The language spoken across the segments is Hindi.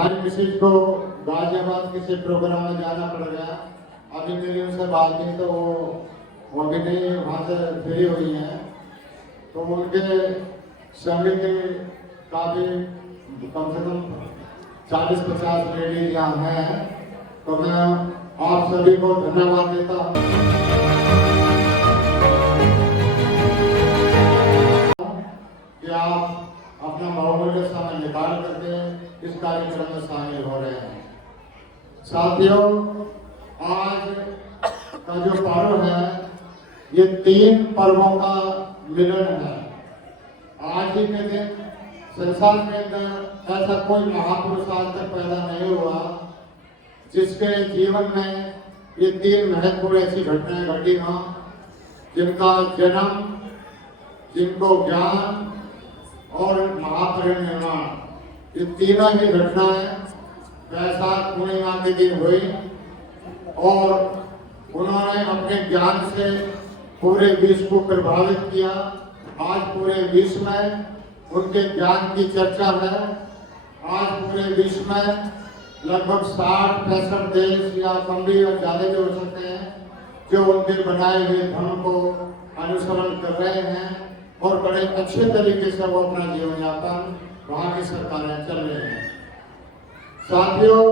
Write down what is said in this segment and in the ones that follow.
आज मिसेज को गाजियाबाद किसी प्रोग्राम में जाना पड़ गया। अभी मेरी उनसे बात नहीं तो वो अभी नहीं वहाँ से फ्री हुई हैं, तो उनके संग के काफ़ी कम से कम 40-50 लेडीज यहाँ हैं, तो मैं आप सभी को धन्यवाद देता हूँ कि आप अपना बहुमूल्य समय निकाल करके इस कार्यक्रम में शामिल हो रहे हैं। साथियों, आज का जो पर्व है ये 3 पर्वों का मिलन है। आज ही के दिन संसार के अंदर ऐसा कोई महापुरुष आज तक पैदा नहीं हुआ जिसके जीवन में ये 3 महत्वपूर्ण ऐसी घटनाएं घटी हों, जिनका जन्म, जिनको ज्ञान और महापरिनिर्वाण, ये तीनों ही घटनाएं वैशाख पूर्णिमा के दिन हुई और उन्होंने अपने ज्ञान से पूरे विश्व को प्रभावित किया। आज पूरे विश्व में उनके ज्ञान की चर्चा है। आज पूरे विश्व में लगभग 60-65 देश या कम भी और ज़्यादा भी हो सकते हैं जो उनके बनाए हुए धर्म को अनुसरण कर रहे हैं और बड़े अच्छे तरीके से वो अपना जीवन यापन वहाँ की सरकारें चल रही हैं। साथियों,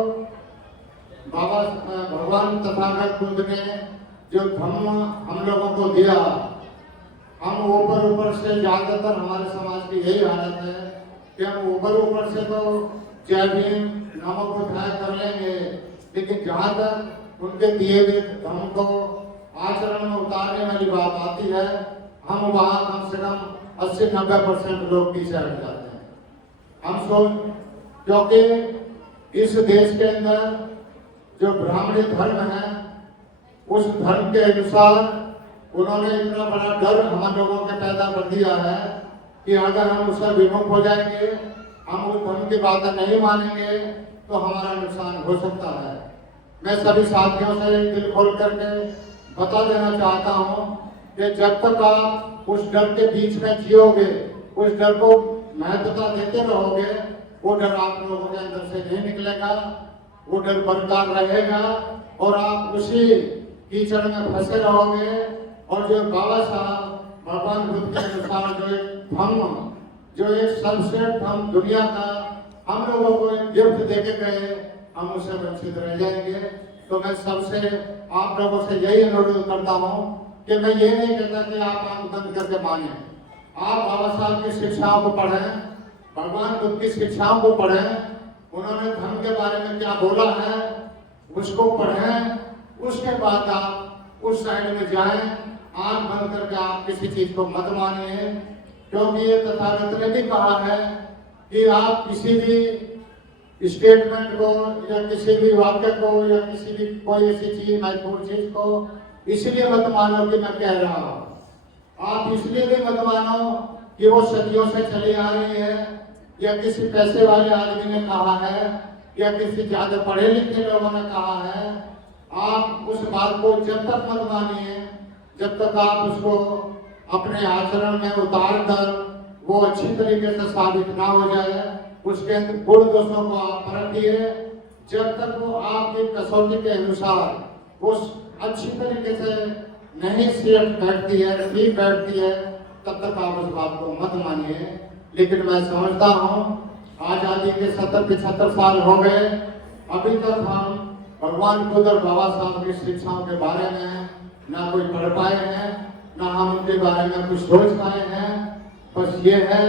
बाबा भगवान तथागत बुद्ध ने जो धर्म हम लोगों को दिया, हम ऊपर से ज़्यादातर हमारे समाज की यही हालत है कि हम ऊपर से तो जय भीम नमक उठाए कर लेंगे, लेकिन जहाँ तक उनके दिए हुए धर्म को आचरण में उतारने वाली बात आती है, हम वहाँ कम से कम 80-90% लोग पीछे हट जाते हैं। हम सोच, क्योंकि इस देश के अंदर जो ब्राह्मणी धर्म है, उस धर्म के अनुसार उन्होंने इतना बड़ा डर हम लोगों के पैदा कर दिया है कि अगर हम उससे विमुख हो जाएंगे, हम उस धर्म की बातें नहीं मानेंगे, तो हमारा नुकसान हो सकता है। मैं सभी साथियों से दिल खोल करके बता देना चाहता हूँ कि जब तक आप उस डर के बीच में जियोगे, उस डर को महत्वता देते रहोगे, वो डर आप लोगों के अंदर से नहीं निकलेगा, वो डर बरकरार रहेगा और आप उसी कीचड़ में फंसे रहोगे। और जो बाबा साहब भगवान बुद्ध के अनुसार जो एक धर्म, जो एक सर्वश्रेष्ठ धर्म दुनिया का हम लोगों को एक गिफ्ट देके गए, हम उससे वंचित रह जाएंगे। तो मैं सबसे आप लोगों से यही अनुरोध करता हूँ कि मैं ये नहीं कहता कि आप आंख बंद करके माने, आप बाबा साहब की शिक्षाओं को पढ़ें, भगवान बुद्ध की शिक्षाओं को पढ़ें, उन्होंने धर्म के बारे में क्या बोला है उसको पढ़ें, उसके बाद आप उस साइड में जाएं। आंख बंद करके आप किसी चीज को मत मानिए, क्योंकि ये तथागत ने भी कहा है कि आप किसी भी स्टेटमेंट को या किसी भी वाक्य को या किसी भी कोई ऐसी चीज, महत्वपूर्ण चीज को इसलिए मत मानो कि मैं कह रहा हूँ। आप इसलिए भी मत मानो कि वो सदियों से चली आ रही है या किसी पैसे वाले आदमी ने कहा है या किसी ज्यादा पढ़े लिखे लोगों ने कहा है। आप उस बात को जब तक मत मानिए जब तक आप उसको अपने आचरण में उतार कर वो अच्छी तरीके से साबित ना हो जाए, उसके अंदर गुण दोषों को आप परखिए। जब तक वो आपकी कसौटी के अनुसार उस अच्छी तरीके से नहीं सेट बैठती है, ठीक बैठती है, तब तक आप उस बात को मत मानिए। लेकिन मैं समझता हूँ आजादी के 70-75 साल हो गए, अभी तक हम भगवान बुद्ध और बाबा साहब की शिक्षाओं के बारे में ना कोई पढ़ पाए हैं, ना हम उनके बारे में कुछ सोच पाए हैं। बस ये है,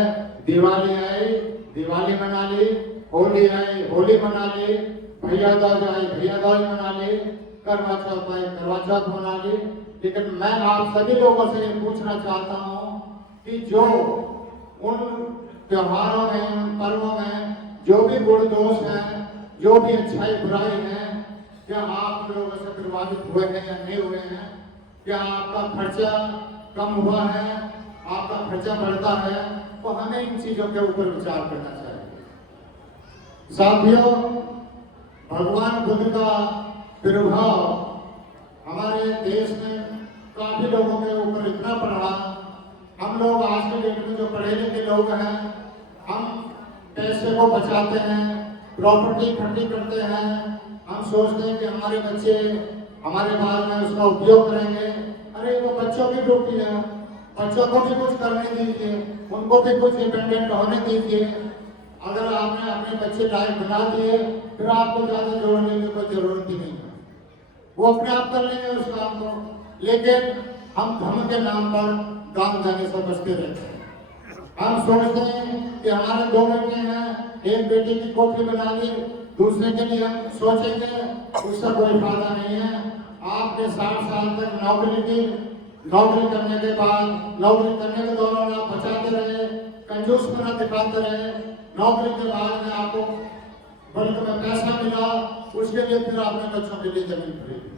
दिवाली आई, दिवाली मना ली, होली आई, होली मना ली, भैया दूज आई, भैया दूज मना ली, करवा चौथ आई, करवा चौथ मना ली। लेकिन मैं आप सभी लोगों से ये पूछना चाहता हूँ कि जो उन त्योहारों में, उन पर्वों में जो भी गुण दोष हैं, जो भी अच्छाई बुराई है, क्या आप लोगों से प्रभावित हुए हैं या नहीं हुए हैं? क्या आपका खर्चा कम हुआ है, आपका खर्चा बढ़ता है? तो हमें इन चीजों के ऊपर विचार करना चाहिए। साथियों, भगवान बुद्ध का प्रभाव हमारे देश में काफी लोगों के ऊपर इतना पड़ा। हम लोग आज के डेट में जो पढ़े लिखे लोग हैं, हम पैसे को बचाते हैं, प्रॉपर्टी इकट्ठी करते हैं, हम सोचते हैं कि हमारे बच्चे हमारे बाद में उसका उपयोग करेंगे। अरे वो बच्चों की ड्यूटी है, बच्चों को भी कुछ करने दीजिए, उनको भी कुछ इंडिपेंडेंट होने दीजिए। अगर आपने अपने बच्चे लायक बना दिए फिर आपको ज्यादा जोड़ने की कोई जरूरत ही नहीं है, वो अपने आप कर लेंगे उस काम को। लेकिन हम धर्म के नाम पर काम जाने से बचते रहते हैं। हम सोचते हैं कि हमारे दो बेटे हैं, एक बेटे की कोठी बना ली, दूसरे के लिए हम सोचेंगे, उसका कोई फायदा नहीं है। आपने 60 साल तक नौकरी की, नौकरी करने के बाद नौकरी करने के दौरान आप बचाते रहे, कंजूसपना दिखाते रहे, नौकरी के बाद में आपको बल्कि में पैसा मिला, उसके लिए फिर आपने बच्चों के लिए जमीन खरीदी,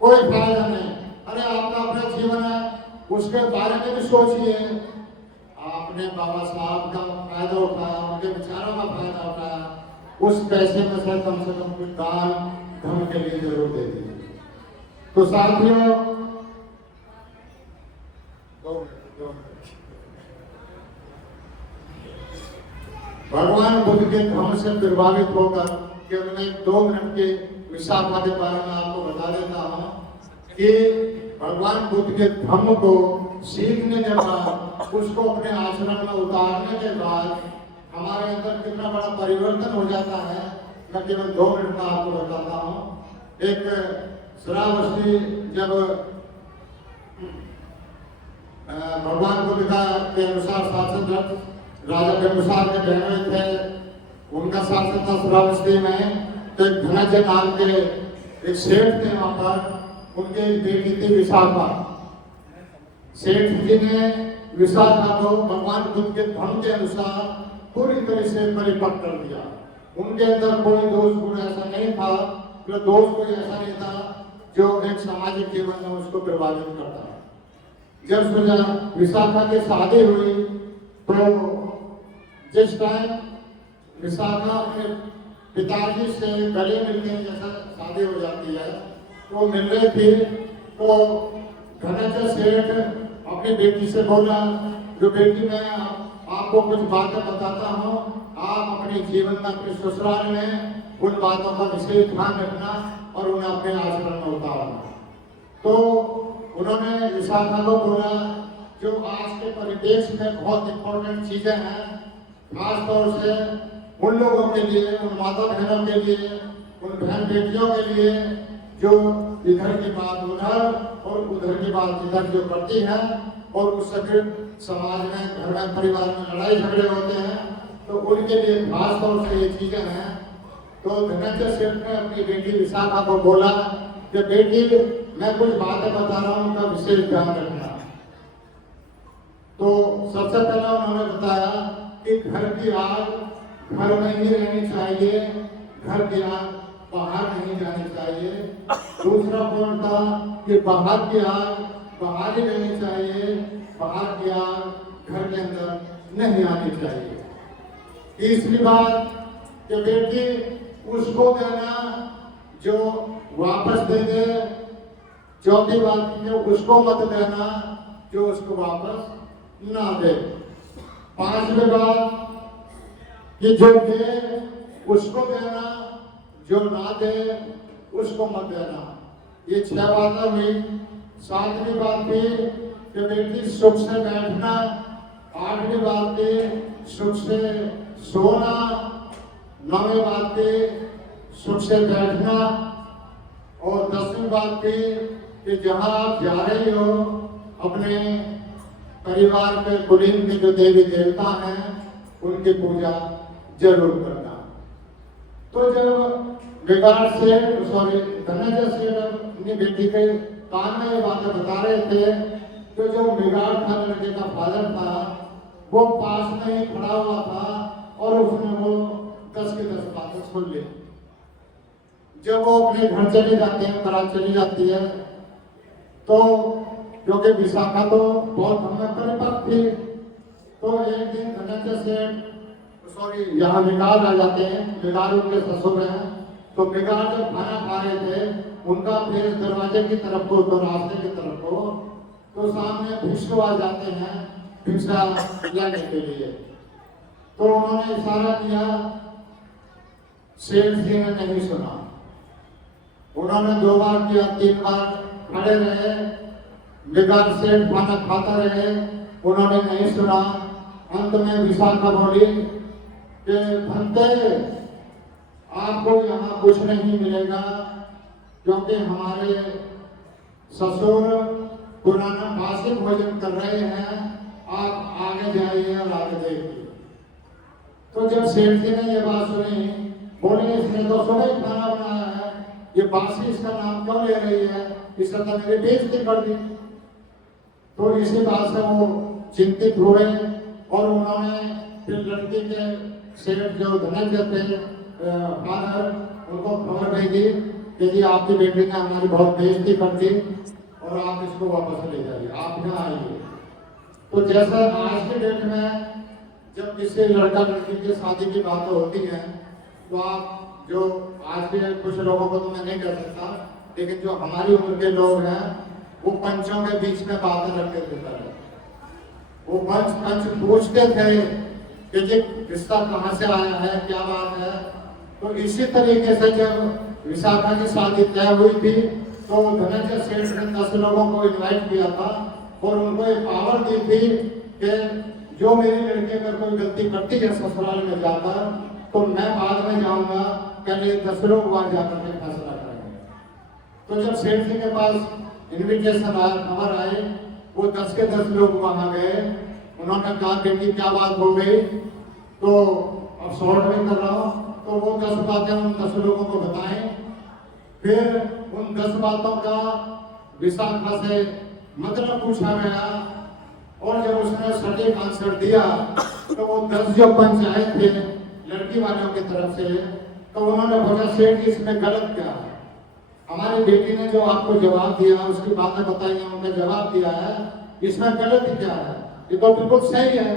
कोई फायदा नहीं। अरे आपका अपना जीवन है, उसके बारे में भी सोचिए। आपने बाबा साहब का फायदा उठाया, उनके विचारों का फायदा उठाया, उस पैसे में से कम कुछ दान धर्म के लिए जरूर दे दीजिए। तो साथियों, भगवान बुद्ध के धर्म से प्रभावित होकर केवल मैं 2 मिनट के विशाखा के बारे में आपको बता देता हूँ कि भगवान बुद्ध के धर्म को सीखने के बाद, उसको अपने आचरण में उतारने के बाद हमारे अंदर कितना बड़ा परिवर्तन हो जाता है, मैं केवल 2 मिनट में आपको बताता हूँ। एक श्रावस्ती जब भगवान बुद्ध का के अनुसार शासन राजा के अनुसार के बहनों थे, उनका शासन था श्रावस्ती में। तो एक धनंजय नाम के एक सेठ थे वहां पर, उनकी एक बेटी थी विशाखा। सेठ जी ने विशाखा को भगवान बुद्ध के धर्म के अनुसार पूरी तरह से परिपक्व कर दिया। उनके अंदर कोई दोष गुण ऐसा नहीं था, जो दोष कोई ऐसा नहीं था जो एक सामाजिक जीवन में उसको प्रभावित करता। जब विशाखा की शादी हुई तो जिस टाइम विशाखा अपने पिताजी से गले मिलने जैसा शादी हो जाती है, तो मिल रही थी, तो धनंजय सेठ अपनी बेटी से बोला, जो बेटी मैं आपको कुछ बातें बताता हूँ, आप अपने जीवन में अपने ससुराल में उन बातों का विशेष ध्यान रखना और उन्हें अपने आचरण में उतारना। तो उन्होंने विशाखा को बोला, जो आज के परिवेश में बहुत इंपॉर्टेंट चीजें हैं, खास तौर से उन लोगों के लिए, उन माता बहनों के लिए, उन बहन बेटियों के लिए जो इधर की बात उधर और उधर की बात इधर जो करती है, और उससे फिर समाज में, घर में, परिवार में लड़ाई झगड़े होते हैं, तो उनके लिए खास तौर से ये चीजें हैं। तो धनंजय सेठ ने अपनी बेटी विशाखा को बोला कि बेटी, मैं कुछ बातें बता रहा हूँ, उनका विशेष ध्यान रखना। तो सबसे पहला उन्होंने बताया कि घर की आग घर में ही रहनी चाहिए, घर की आग बाहर नहीं जानी चाहिए। दूसरा पॉइंट था कि बाहर की आग बाहर ही रहनी चाहिए, बाहर की आग घर के अंदर नहीं आनी चाहिए। तीसरी बात कि बेटी, उसको देना जो वापस दे दे। चौथी बात कि उसको मत देना जो उसको वापस ना दे। पांचवी बात कि जो दे उसको देना, जो ना दे उसको मत देना। ये 6 बातें हुई। 7वीं बात थी कि बेटी सुख से बैठना। 8वीं बात थी सुख से सोना। 9वीं बात थी सुख से बैठना। और 10वीं बात थी कि जहाँ आप जा रही हो, अपने परिवार के कुलीन के जो देवी देवता हैं, उनकी पूजा जरूर करना। तो जब धनंजय सेठ अपनी बेटी के कान में ये बातें बता रहे थे, तो जो बिगाड़ था, लड़के का फादर था, वो पास में ही खड़ा हुआ था और उसने वो 10 की 10 बातें सुन ली। जब वो अपने घर चले जाते हैं, बारात चली जाती है, तो क्योंकि विशाखा तो बहुत हमें परिपक्व थी, तो एक दिन धनंजय सेठ यहाँ बिगाड़ आ जाते हैं। बिगाड़ उनके ससुर हैं। तो बिगाड़ जब खाना खा रहे थे, उनका फेस दरवाजे की तरफ को, तो रास्ते की तरफ को, तो सामने भिक्षु आ जाते हैं भिक्षा लेने के लिए। तो उन्होंने इशारा किया सेठ जी ने नहीं सुना। उन्होंने 2 बार किया, 3 बार खड़े रहे, बेकार सेठ खाना खाता रहे, उन्होंने नहीं सुना। अंत में विशाखा बोली कि भंते, आपको यहाँ कुछ नहीं मिलेगा, क्योंकि हमारे ससुर पुराना बासी भोजन कर रहे हैं, आप आगे जाइए और आगे देखिए। तो जब सेठ जी ने ये बात सुनी, बोले इसने तो सुबह ही खाना बनाया है, ये बासी इसका नाम क्यों ले रही है, इसने तो मेरी बेइज्जती कर दी। तो इसी बात से वो चिंतित हुए और उन्होंने फिर लड़की के सेठ जो धनंजय थे फादर, उनको खबर भेजी कि जी आपकी बेटी ने हमारी बहुत बेइज्जती कर दी और आप इसको वापस ले जाइए, आप यहाँ आइए। तो जैसा आज के डेट में जब किसी लड़का लड़की की शादी की बातें होती हैं, तो आप जो आज के कुछ लोगों को तो मैं नहीं कह सकता, लेकिन जो हमारी उम्र के लोग हैं वो पंचों के बीच में बातें रखते थे। वो पंच पूछते थे कि जी रिश्ता कहाँ से आया है, क्या बात है। तो इसी तरीके से जब विशाखा की शादी तय हुई थी, तो धनंजय सेठ ने 10 लोगों को इनवाइट किया था और उनको ये पावर दी थी कि जो मेरी लड़की अगर कोई गलती करती है ससुराल में जाकर, तो मैं बाद में जाऊंगा, पहले 10 लोग वहां जाकर के फैसला करेंगे। तो जब सेठ जी के पास इन्विटेशन आया, खबर आई, वो 10 के 10 लोग वहां गए। उन्होंने कहा बेटी क्या बात हो गई, तो अब शॉर्ट में कर रहा हूँ। तो वो 10 बातें उन 10 लोगों को बताएं। फिर उन 10 बातों का विशाखा से मतलब पूछा गया और जब उसने सटीक आंसर दिया, तो वो 10 जो पंच आए थे लड़की वालों की तरफ से, तो उन्होंने बोला सेठ जी इसमें गलत क्या है, हमारी बेटी ने जो आपको जवाब दिया, उसकी बातें बताई, उन्होंने जवाब दिया है, इसमें गलत क्या है, ये तो बिल्कुल सही है।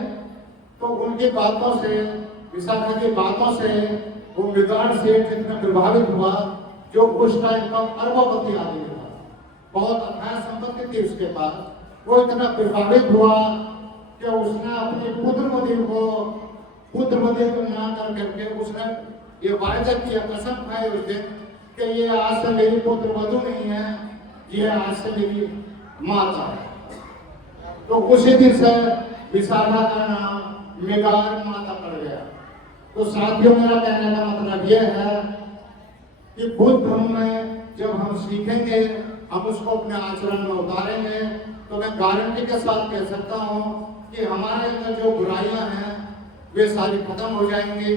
तो उनकी बातों से, विशाखा की बातों से वो बिगाड़ सेठ इतना प्रभावित हुआ, जो उस टाइम का अरबपति आदमी था, बहुत अथाह संपत्ति थी उसके पास। वो इतना प्रभावित हुआ कि उसने अपनी पुत्रवती को ना कर करके उसने ये वायदा किया, कसम खाई उस दिन कि ये आज से मेरी पुत्रवधू नहीं है, ये आज से मेरी माता है। तो उसी दिन से विशाखा का नाम मेगार माता पड़ गया। तो साथियों, मेरा कहने का मतलब यह है कि बुद्ध धर्म में जब हम सीखेंगे, हम उसको अपने आचरण में उतारेंगे, तो मैं गारंटी के साथ कह सकता हूँ कि हमारे अंदर जो बुराइयां हैं वे सारी खत्म हो जाएंगी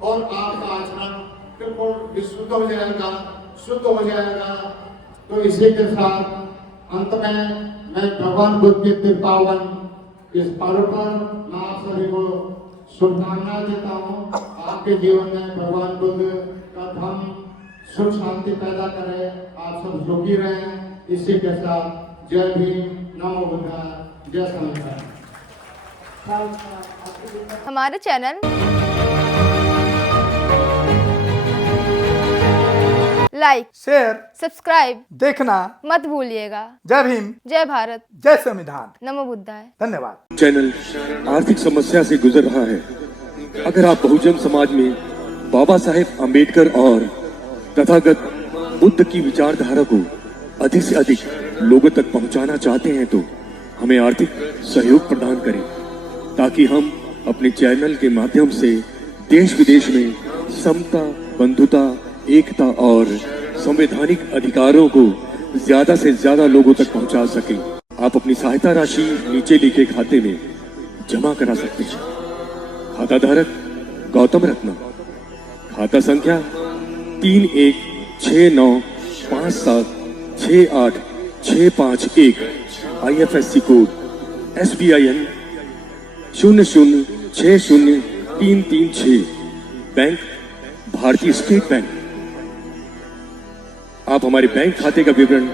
और आपका आचरण बिल्कुल विशुद्ध हो जाएगा, शुद्ध हो जाएगा। तो इसी के साथ अंत में मैं भगवान बुद्ध की कृपावन इस पर्व पर मैं आप सभी को शुभकामनाएं देता हूँ। आपके जीवन में भगवान बुद्ध का धम्म सुख शांति पैदा करे, आप सब सुखी रहें। इसी के साथ जय भीम, नमो बुद्धाय, जय संविधान। हमारे चैनल लाइक, शेयर, सब्सक्राइब देखना मत भूलिएगा। जय भीम, जय भारत, जय संविधान, नमो बुद्धाय। धन्यवाद। चैनल आर्थिक समस्या से गुजर रहा है। अगर आप बहुजन समाज में बाबा साहेब अम्बेडकर और तथागत बुद्ध की विचारधारा को अधिक से अधिक लोगों तक पहुंचाना चाहते हैं, तो हमें आर्थिक सहयोग प्रदान करें, ताकि हम अपने चैनल के माध्यम से देश विदेश में समता, बंधुता, एकता और संवैधानिक अधिकारों को ज्यादा से ज्यादा लोगों तक पहुंचा सकें। आप अपनी सहायता राशि नीचे लिखे खाते में जमा करा सकते हैं। खाता धारक गौतम रत्ना, खाता संख्या 3169576865 IFSC कोड SBIN 0060336, बैंक भारतीय स्टेट बैंक। आप हमारे बैंक खाते का विवरण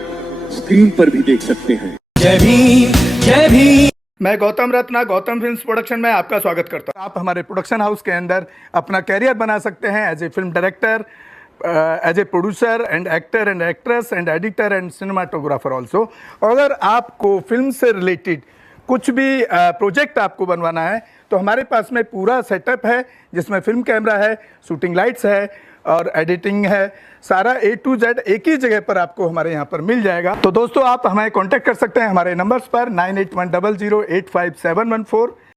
स्क्रीन पर भी देख सकते हैं। जय भीम, जय भीम। मैं गौतम रत्ना, गौतम फिल्म्स प्रोडक्शन में आपका स्वागत करता हूं। आप हमारे प्रोडक्शन हाउस के अंदर अपना कैरियर बना सकते हैं as a film director, as a producer and actor and actress and editor and cinematographer also. अगर आपको फिल्म से रिलेटेड कुछ भी प्रोजेक्ट आपको बनवाना है, तो हमारे पास में पूरा सेटअप है, जिसमें फिल्म कैमरा है, शूटिंग लाइट्स है, और एडिटिंग है, सारा A to Z एक ही जगह पर आपको हमारे यहाँ पर मिल जाएगा। तो दोस्तों आप हमें कांटेक्ट कर सकते हैं हमारे नंबर्स पर 9810085714।